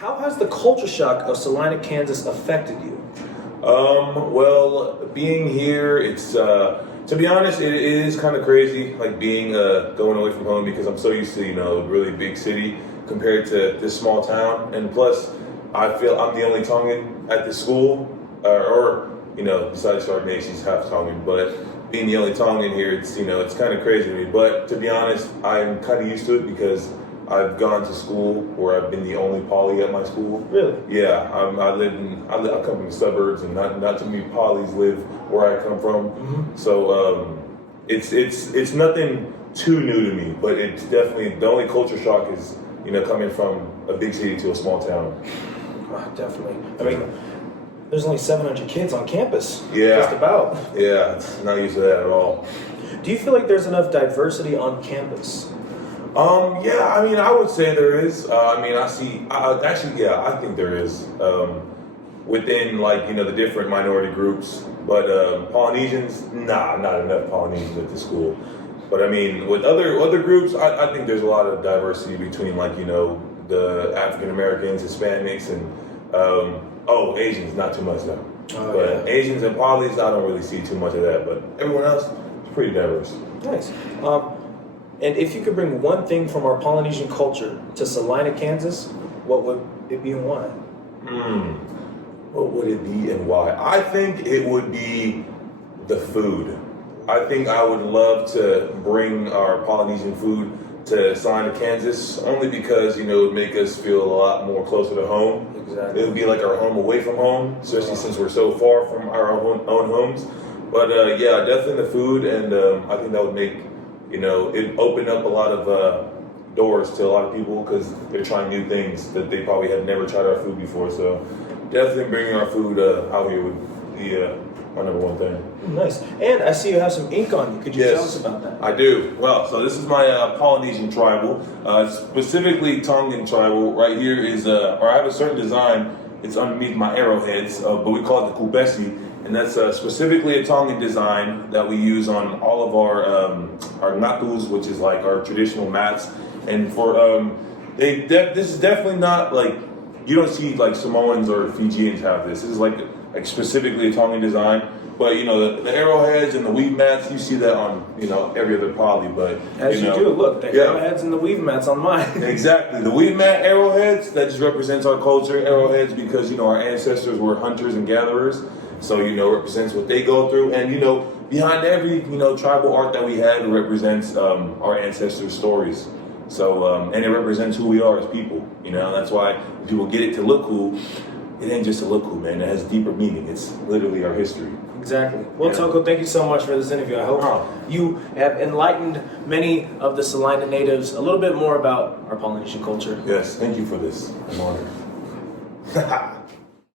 How has the culture shock of Salina, Kansas affected you? Well, being here, it's to be honest, it is kind of crazy, like being going away from home because I'm so used to really big city compared to this small town, and plus I feel I'm the only Tongan at the school, or besides Chardonnay, she's half Tongan, but being the only Tongan here, it's kind of crazy to me. But to be honest, I'm kind of used to it because I've gone to school where I've been the only poly at my school. Really? Yeah, I come from the suburbs, and not too many polys live where I come from. Mm-hmm. So it's nothing too new to me, but it's definitely the only culture shock is coming from a big city to a small town. Definitely. I mean, there's only 700 kids on campus. Yeah. Just about. Yeah, it's not used to that at all. Do you feel like there's enough diversity on campus? Yeah, I mean, I would say there is. I think there is. Within the different minority groups, but Polynesians, not enough Polynesians at the school. But I mean, with other groups, I think there's a lot of diversity between the African Americans, Hispanics, and Asians, not too much though. But yeah. Asians and polys, I don't really see too much of that. But everyone else is pretty diverse. Nice. And if you could bring one thing from our Polynesian culture to Salina, Kansas, what would it be and why? What would it be and why? I think it would be the food. I think I would love to bring our Polynesian food to Salina, Kansas, only because, it would make us feel a lot more closer to home. Exactly. It would be like our home away from home, especially since we're so far from our own homes. But yeah, definitely the food, and I think that would make it opened up a lot of doors to a lot of people because they're trying new things that they probably had never tried our food before. So definitely bringing our food out here would be my number one thing. Nice. And I see you have some ink on you. Could you Yes, tell us about that? I do. Well, so this is my Polynesian tribal, specifically Tongan tribal. Right here is, or I have a certain design. It's underneath my arrowheads, but we call it the kubesi. And that's specifically a Tongan design that we use on all of our ngatus, which is like our traditional mats. And for this is definitely not like you don't see like Samoans or Fijians have this. This is like specifically a Tongan design. But the arrowheads and the weave mats, you see that on every other poly. But as you do, look, the arrowheads and the weave mats on mine. Exactly, the weave mat arrowheads that just represents our culture. Arrowheads because our ancestors were hunters and gatherers. So, represents what they go through. And, behind every, tribal art that we have, it represents our ancestors' stories. So, and it represents who we are as people, That's why when people get it to look cool, it ain't just to look cool, man. It has deeper meaning. It's literally our history. Exactly. Well, Toko, thank you so much for this interview. I hope you have enlightened many of the Salina natives a little bit more about our Polynesian culture. Yes, thank you for this. I'm honored.